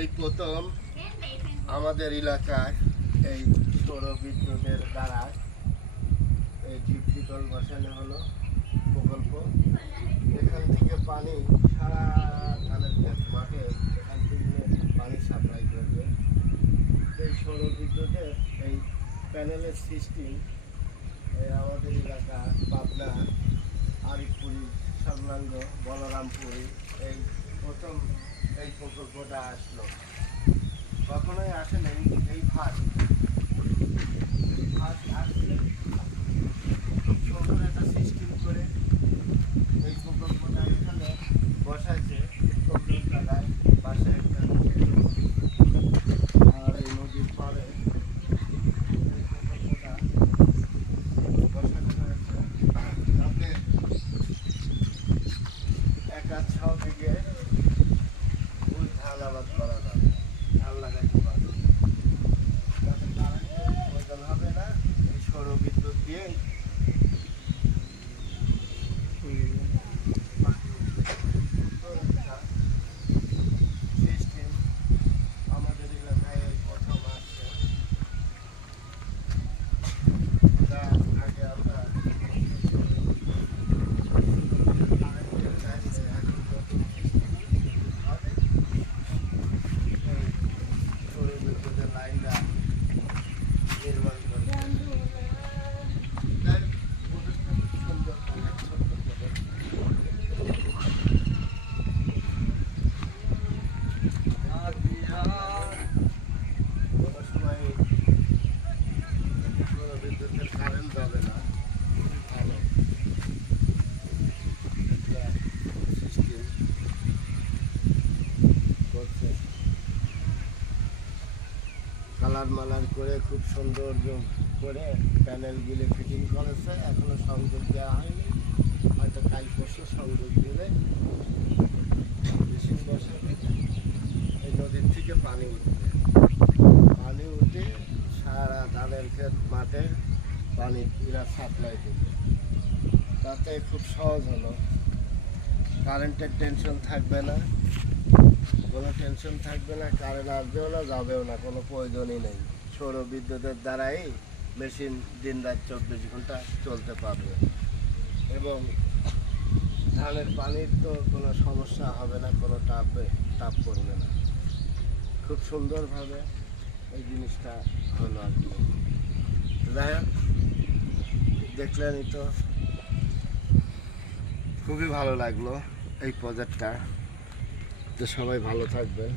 এই প্রথম আমাদের এলাকায় এই সৌর বিদ্যুতের দ্বারা এই ডিপটিকল বসানো হলো প্রকল্প। এখান থেকে পানি সারা ধানের ক্ষেত মাঠে এখান থেকে পানি সাপ্লাই করবে। এই সৌর বিদ্যুতের এই প্যানেলের সিস্টেম আমাদের এলাকা পাবনা, আরিফপুরি, সংলগ্ন বলরামপুরি এই প্রথম এই প্রকল্পটা আসলো। কখনোই আসে নাই, এই ফার্স্ট আসলে সুন্দর একটা সিস্টেম করে এই প্রকল্পটা এখানে বসাইছে সুন্দর জায়গায় পাশে একটা আর এই নদীর পাড়ে এই প্রকল্পটা বসানো হয়েছে যাতে একা 6 বিঘে ধান আবাদ করা যাবে, ধান লাগাইতে পারবে, যাতে কারেন্টের প্রয়োজন হবে না। এই সৌর বিদ্যুৎ দিয়েই সিস্টেম আমাদের এলাকায় প্রথম আসছে। যা আগে আমরা লাইনটা নির্মাণ করে সুন্দর ছোট্ট করে কোনো সময় কোনো বিদ্যুতের কারেন্ট যাবে না। ভালো একটা সিস্টেম করছে, কালার মালার করে খুব সৌন্দর্য করে প্যানেলগুলি ফিটিং করেছে। এখনো সংযোগ দেওয়া হয়নি, হয়তো কাল পরশু সংযোগ দিলে মেশিন বসে এই নদীর থেকে পানি উঠে সারা ধানের ক্ষেত মাঠে পানি এরা সাপ্লাই দেবে। তাতে খুব সহজ হলো, কারেন্টের টেনশন থাকবে না, কোনো টেনশন থাকবে না, কারেন্ট আসবেও না যাবেও না, কোনো প্রয়োজনই নেই। সৌর বিদ্যুতের দ্বারাই মেশিন দিন রাত 24 ঘন্টা চলতে পারবে এবং ধানের পানির তো কোনো সমস্যা হবে না, কোনো টাপ পড়বে না। খুব সুন্দরভাবে এই জিনিসটা হলো আর কি। যাই হোক, দেখলেনই তো, খুবই ভালো লাগলো এই প্রজেক্টটা। তো সবাই ভালো থাকবেন।